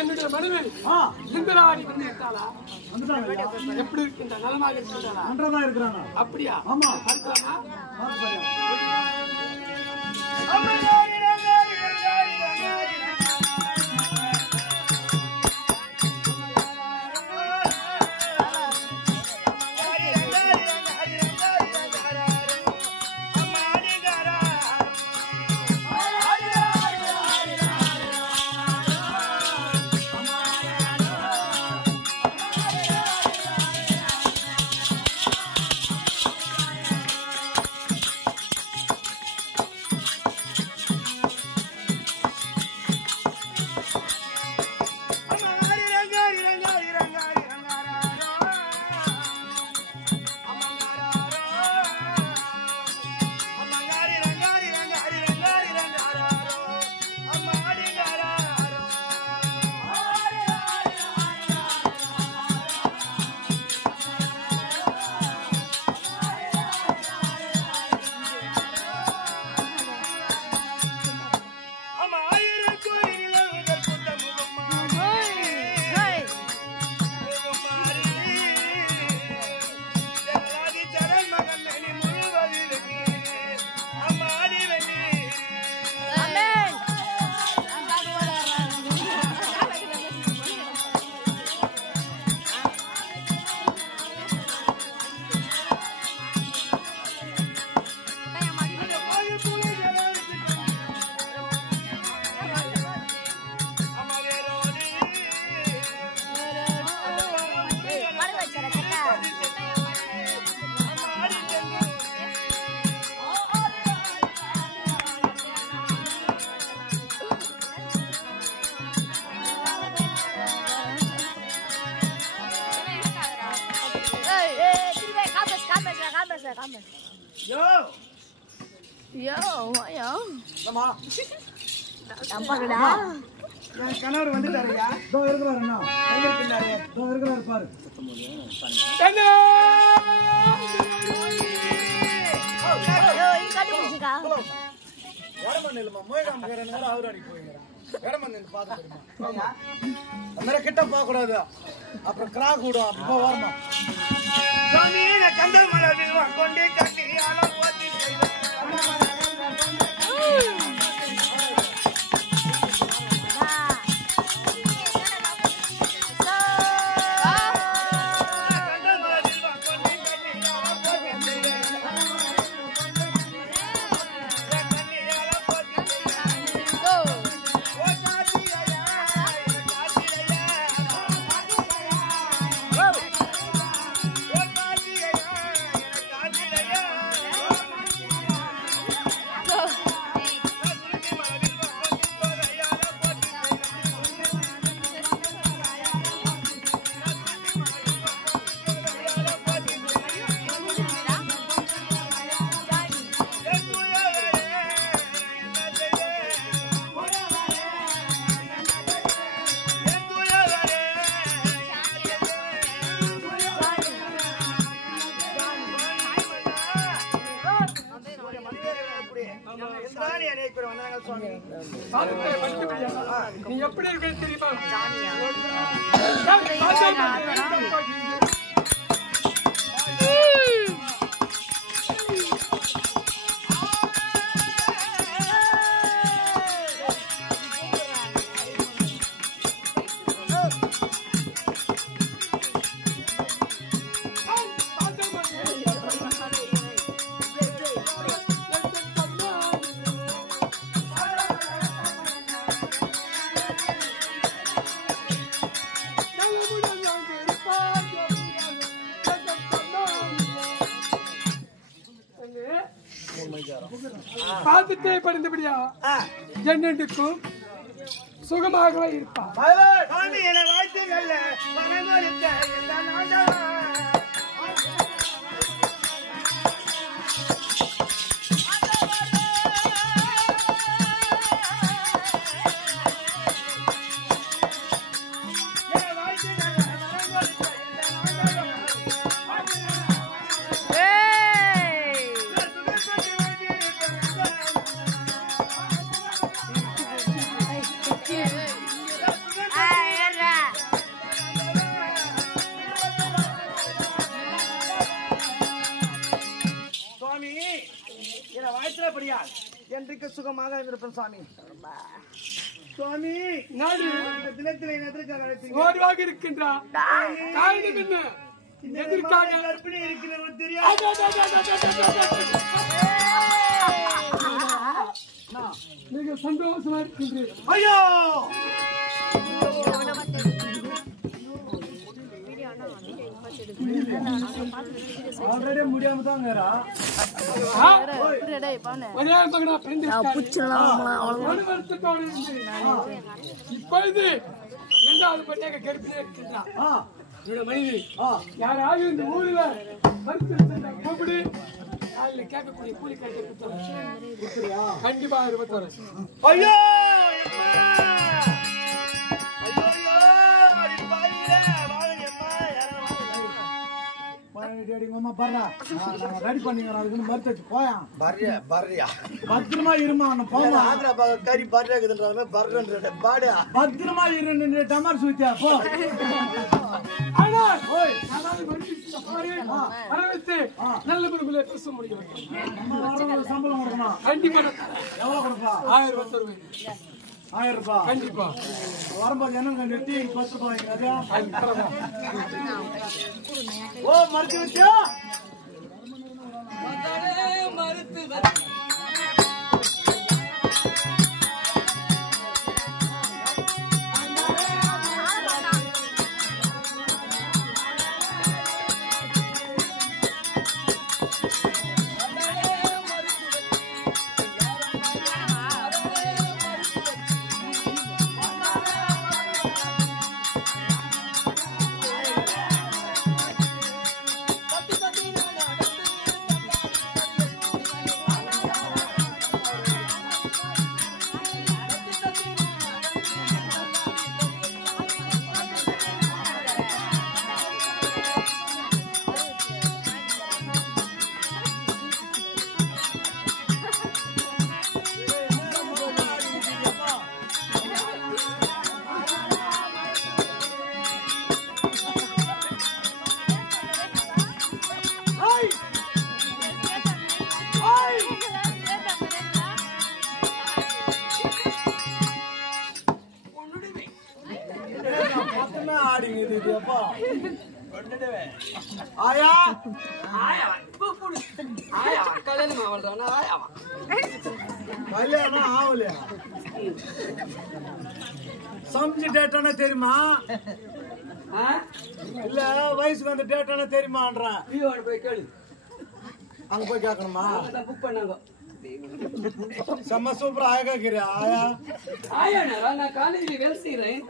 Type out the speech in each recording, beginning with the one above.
என்னுடைய மனைவி இந்திராணி வந்து விட்டாளா? எப்படி இருக்கின்ற நலமாக இருக்கின்றாளா? நன்றமா இருக்கிறாங்க. அப்படியா? ஆமா. பார்க்கலாமா? கணவர் வந்துட்டாருயா. இதோ இருக்கிறாரு அண்ணா. எங்க இருக்காரு? இதோ இருக்கிறாரு பாரு. கிட்ட போக கூடாது, அப்புறம் கிராக் விடும். அப்ப வரமா கொண்டே கட்டி நீ எப்படி இருக்க தெரியுமா? பார்த்துட்டே படிந்தபடியா என்னென்றுக்கும் சுகமாகவே இருப்பார். என்றைக்கு சுகமாக இருப்பேன் சுவாமி. சுவாமி நாடு இந்த தினத்திலே எதற்காக அழைத்தீங்க? ஓடிவாக இருக்கின்றார். காரணம் என்ன? எதற்காக? கர்ப்பிணி இருக்கிறவர் தெரியாது. மிக சந்தோஷமா இருக்கின்றேன். ஐயோ ஆல்ரெடி முடியாம தான் இப்பொழுது இரண்டாவது பட்டியாக கருப்பிலே இருக்கின்றார். மனைவி யாராவது இந்த ஊர்ல கூப்பிடு கேட்கக்கூடிய கூலி கண்டிப்பா 21. ஐயோ ரெடி பண்ணிங்க அதுக்கு மறுத்து வச்சு போயா பத்திரமா இருமா கறி பத்திரமா இரு டமார் சுத்தியா போ நல்ல முறையில பேச முடியும். சம்பளம் கொடுக்கணும். கண்டிப்பா எவ்வளவு கொடுப்பா? 1021 ரூபாய். 1000 ரூபாய் கண்டிப்பா வரும்போது என்ன நெட்டி 10 ரூபாய். ஓ மறுத்து வச்சா மறுத்து ஆயா கல்யாணம் ஆகலையா? சமைச்சு டேட்டானா தெரியுமா? இல்ல வயசுக்கு வந்து டேட்டானா தெரியுமான்றேன். போய் கேளு. அங்க போய் கேட்கணுமா? புக் பண்ணாங்க. செம்ம சூப்பரா ஆயா கேக்குறியா? ஆயா ஆயாண்ணா நான் காலேஜ்ல வேலை செய்யறேன்.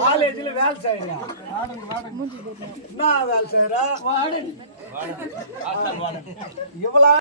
காலேஜ்ல வேலை செய்யறியா? என்ன வேலை செய்யற? வார்டன். இவ்வளவு